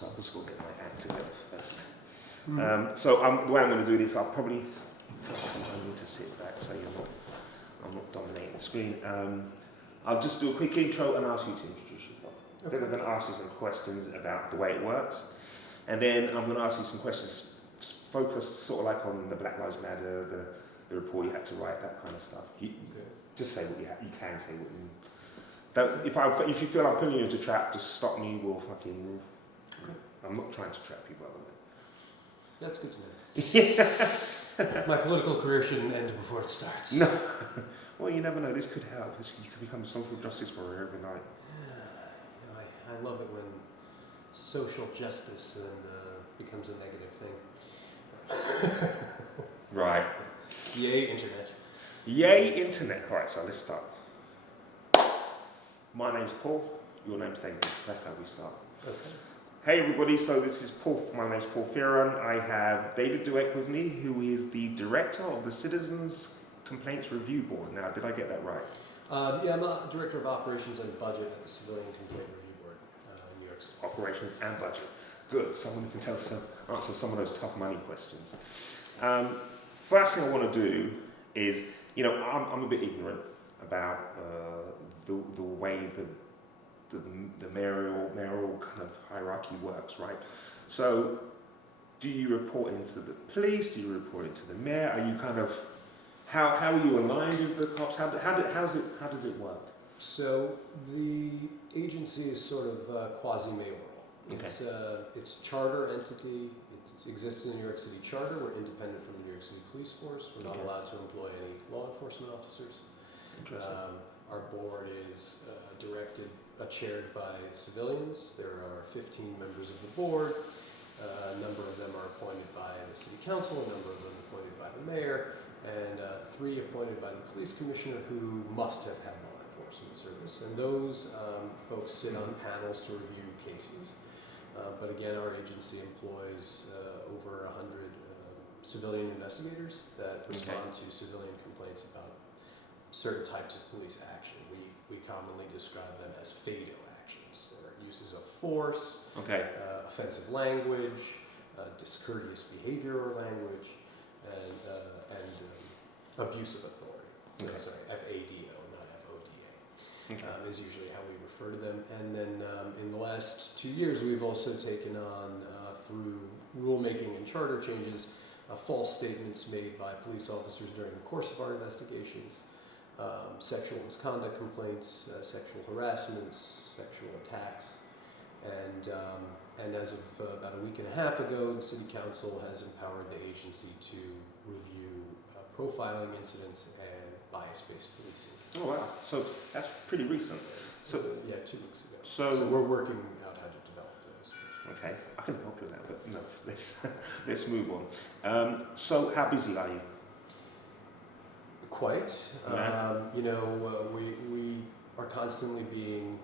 so I'll just go get my act together first. The way I'm going to do this, I'll probably first I need to sit back so I'm not dominating the screen. I'll just do a quick intro and ask you to introduce yourself. Okay. Then I'm going to ask you some questions about the way it works, and then I'm going to ask you some questions focused sort of like on the Black Lives Matter, the report you had to write, that kind of stuff. Just say what you can say. What you don't, if you feel I'm putting you into a trap, just stop me. I'm not trying to trap you, by the way. That's good to know. My political career shouldn't end before it starts. No. Well, you never know. This could help. You could become a social justice warrior overnight. Yeah, I love it when social justice becomes a negative thing. Right. Yay, internet. Yay, internet. All right, so let's start. My name's Paul. Your name's David. That's how we start. Okay. Hey everybody, so this is Paul. My name's Paul Fearon. I have David Douek with me, who is the director of the Citizens Complaints Review Board. Now, did I get that right? Yeah, I'm a director of operations and budget at the Civilian Complaint Review Board in New York City. Operations and budget. Good. Someone who can answer some of those tough money questions. First thing I want to do is, I'm a bit ignorant about the way the mayoral kind of hierarchy works, right? So, do you report into the police? Do you report into the mayor? Are you kind of how are you aligned with the cops? How does it work? So the agency is sort of quasi-mayoral. Okay. It's a charter entity. It exists in the New York City Charter. We're independent from the New York City Police Force. We're not allowed to employ any law enforcement officers. Interesting. Our board is chaired by civilians. There are 15 members of the board. A number of them are appointed by the city council, a number of them appointed by the mayor, and 3 appointed by the police commissioner, who must have had law enforcement service. And those folks sit on panels to review cases. But again, our agency employs over 100 civilian investigators that respond to civilian complaints about certain types of police action. We commonly describe them as FADO actions. There are uses of force, offensive language, discourteous behavior or language, and abuse of authority. Okay. Sorry, FADO, not FODA, Okay. is usually how we refer to them. And then in the last 2 years, we've also taken on, through rulemaking and charter changes, false statements made by police officers during the course of our investigations. Sexual misconduct complaints, sexual harassments, sexual attacks, and as of about a week and a half ago, the City Council has empowered the agency to review profiling incidents and bias-based policing. Oh wow! So that's pretty recent. So yeah, 2 weeks ago. So we're working out how to develop those. Okay, I can help you with that, but no, let's move on. So how busy are you? Quite. Yeah. We are constantly being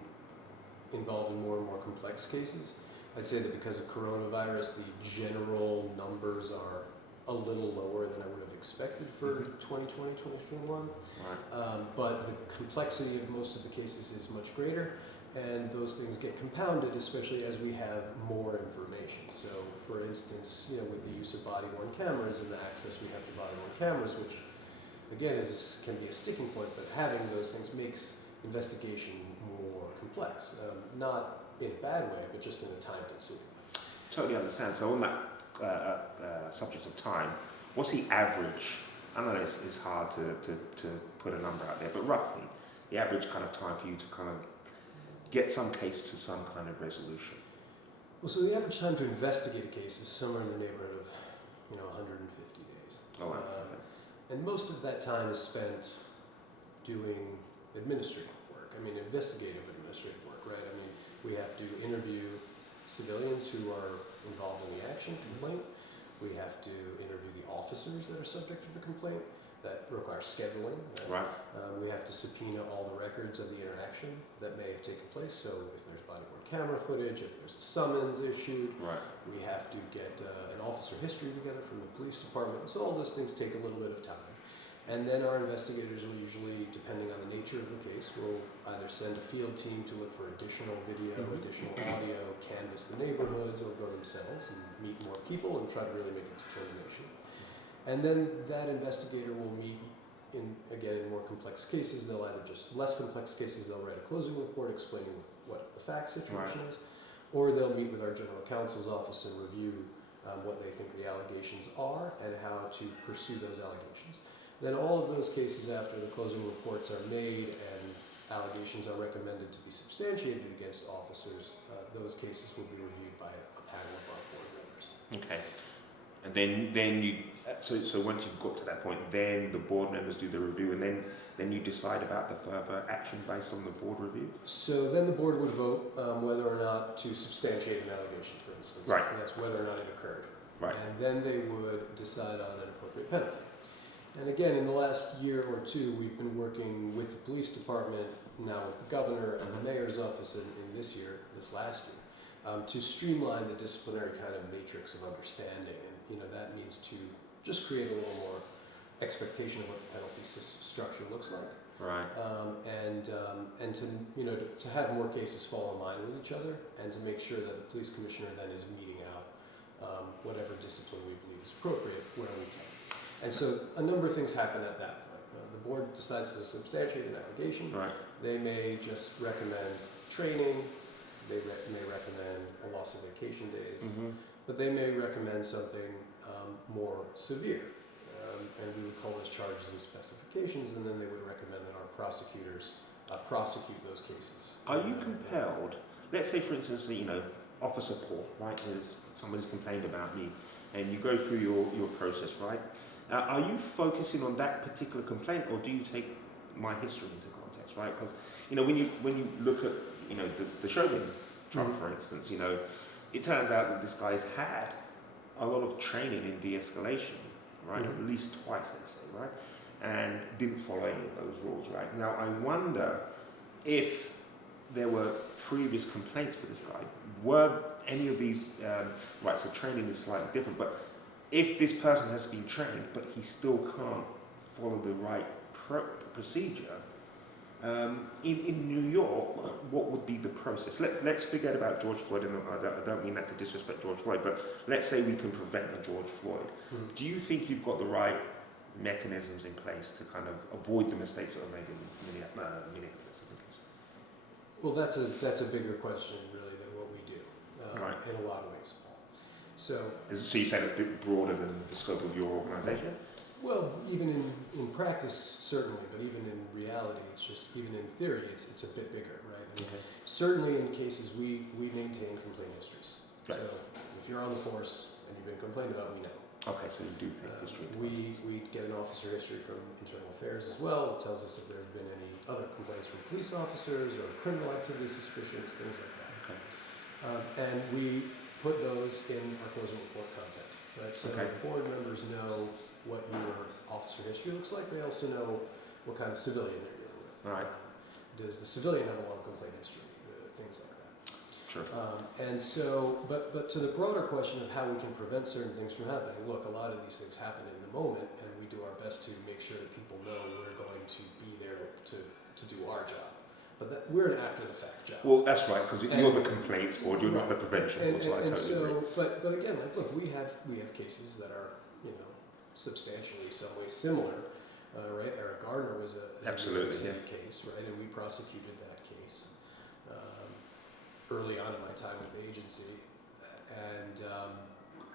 involved in more and more complex cases. I'd say that because of coronavirus, the general numbers are a little lower than I would have expected for 2020, 2021. Right. But the complexity of most of the cases is much greater, and those things get compounded, especially as we have more information. So, for instance, with the use of body-worn cameras and the access we have to body-worn cameras, which again can be a sticking point, but having those things makes investigation more complex. Not in a bad way, but just in a time-consuming way. Totally understand. So on that subject of time, what's the average? I know it's hard to put a number out there, but roughly the average kind of time for you to kind of get some case to some kind of resolution. Well, so the average time to investigate a case is somewhere in the neighborhood of 150 days. Oh wow. And most of that time is spent doing administrative work. I mean, investigative administrative work, right? I mean, we have to interview civilians who are involved in the action complaint. We have to interview the officers that are subject to the complaint. That requires scheduling. Right. We have to subpoena all the records of the interaction that may have taken place. So if there's body-worn camera footage, if there's a summons issued, right. We have to get an officer history together from the police department. So all those things take a little bit of time. And then our investigators will usually, depending on the nature of the case, will either send a field team to look for additional video, additional audio, canvass the neighborhoods, or go themselves and meet more people and try to really make a determination. And then that investigator will meet in more complex cases. They'll either just less complex cases, they'll write a closing report explaining what the fact situation is, or they'll meet with our general counsel's office and review what they think the allegations are and how to pursue those allegations. Then all of those cases, after the closing reports are made and allegations are recommended to be substantiated against officers, those cases will be reviewed by a panel of our board members. Okay. And then you, so once you've got to that point, then the board members do the review, and then you decide about the further action based on the board review? So then the board would vote whether or not to substantiate an allegation, for instance. Right. And that's whether or not it occurred. Right. And then they would decide on an appropriate penalty. And again, in the last year or two, we've been working with the police department, now with the governor and the mayor's office in this last year, to streamline the disciplinary kind of matrix of understanding. And that means to just create a little more expectation of what the penalty structure looks like. Right. And to have more cases fall in line with each other, and to make sure that the police commissioner then is meeting out whatever discipline we believe is appropriate where we can. And so a number of things happen at that point. The board decides to substantiate an allegation. Right. They may just recommend training. They may recommend a loss of vacation days. But they may recommend something more severe. And we would call those charges and specifications, and then they would recommend that our prosecutors prosecute those cases. Are you compelled, let's say for instance, Officer Paul, right, somebody's complained about me, and you go through your process, right? Are you focusing on that particular complaint, or do you take my history into context, right? Because when you look at the Chauvin trial, for instance, it turns out that this guy's had a lot of training in de-escalation, right? At least twice, they say, right? And didn't follow any of those rules, right? Now I wonder if there were previous complaints for this guy. Were any of these right? So training is slightly different, but if this person has been trained, but he still can't follow the right procedure, in New York, what would be the process? Let's forget about George Floyd, and I don't mean that to disrespect George Floyd, but let's say we can prevent a George Floyd. Do you think you've got the right mechanisms in place to kind of avoid the mistakes that were made in Minneapolis? Well, that's a bigger question, really, than what we do in a lot of ways, Paul. So you say it's a bit broader than the scope of your organisation? Well, even in practice, certainly, but even in reality, it's just, even in theory, it's a bit bigger, right? I mean, certainly in cases, we maintain complaint histories. Right. So if you're on the force and you've been complained about, we know. Okay, so you do take history. We get an officer history from Internal Affairs as well. It tells us if there have been any other complaints from police officers or criminal activity suspicions, things like that. Okay. And we put those in our closing report content, right? So board members know what your officer history looks like. They also know what kind of civilian they're dealing with. Right. Does the civilian have a long complaint history? Things like that. Sure. And so, but to the broader question of how we can prevent certain things from happening, look, a lot of these things happen in the moment, and we do our best to make sure that people know we're going to be there to do our job. But we're an after-the-fact job. Well, that's right, because you're the complaints board, you're not the prevention board, so I totally agree. But again, like, look, we have cases that are, substantially some way similar, right? Eric Gardner was a case, right? And we prosecuted that case early on in my time with the agency,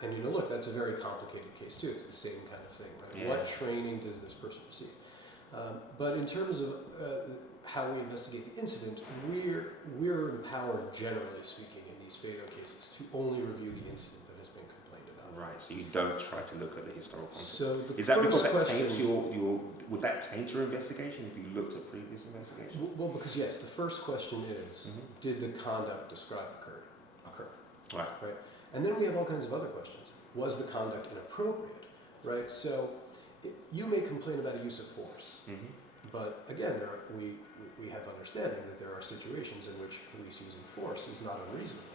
and look, that's a very complicated case too. It's the same kind of thing, right? Yeah. What training does this person receive? But in terms of how we investigate the incident, we're empowered, generally speaking, in these FADO cases to only review the incident that has been complained about. Right, so you don't try to look at the historical context. So is that because that taints would that taint your investigation if you looked at previous investigations? Well, because yes, the first question is, did the conduct described occur? Right. And then we have all kinds of other questions. Was the conduct inappropriate? Right, so you may complain about a use of force. But again, we have understanding that there are situations in which police using force is not unreasonable.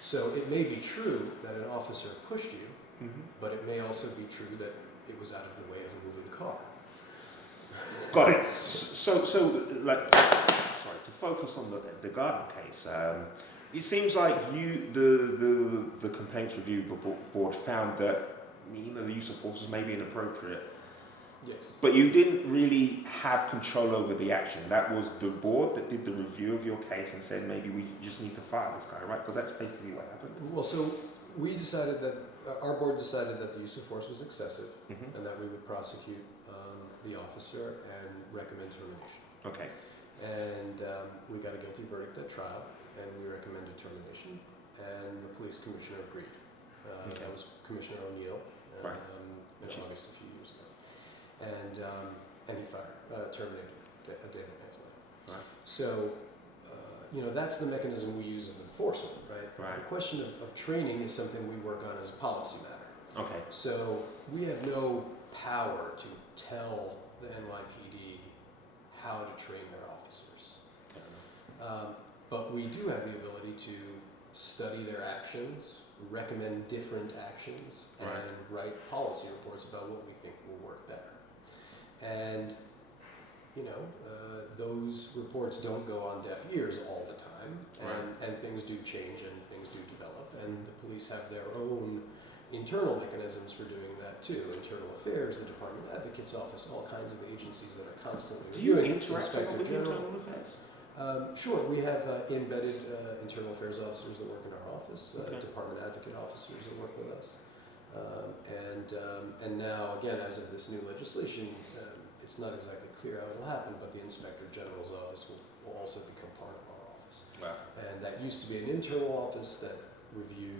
So it may be true that an officer pushed you, but it may also be true that it was out of the way of a moving car. Got it. Like, sorry, to focus on the Gardner case, it seems like the complaints review board found that the use of force was maybe inappropriate. Yes. But you didn't really have control over the action. That was the board that did the review of your case and said maybe we just need to fire this guy, right? Because that's basically what happened. Well, so we decided that our board decided that the use of force was excessive, and that we would prosecute the officer and recommend termination. Okay. And we got a guilty verdict at trial, and we recommended termination, and the police commissioner agreed. That was Commissioner O'Neill in August a few years ago. And he terminated David Panther. Right. So, that's the mechanism we use of enforcement, right? Right. The question of training is something we work on as a policy matter. Okay. So we have no power to tell the NYPD how to train their officers. But we do have the ability to study their actions, recommend different actions, and write policy reports about what we think will work better. And, those reports don't go on deaf ears all the time, and things do change and things do develop, and the police have their own internal mechanisms for doing that too. Internal Affairs, the Department of Advocate's Office, all kinds of agencies that are constantly Do you reviewing. interact with Internal Affairs? Sure, we have embedded Internal Affairs officers that work in our office, Department Advocate officers that work with us. And now, again, as of this new legislation, it's not exactly clear how it will happen, but the Inspector General's office will also become part of our office. Wow. And that used to be an internal office that reviewed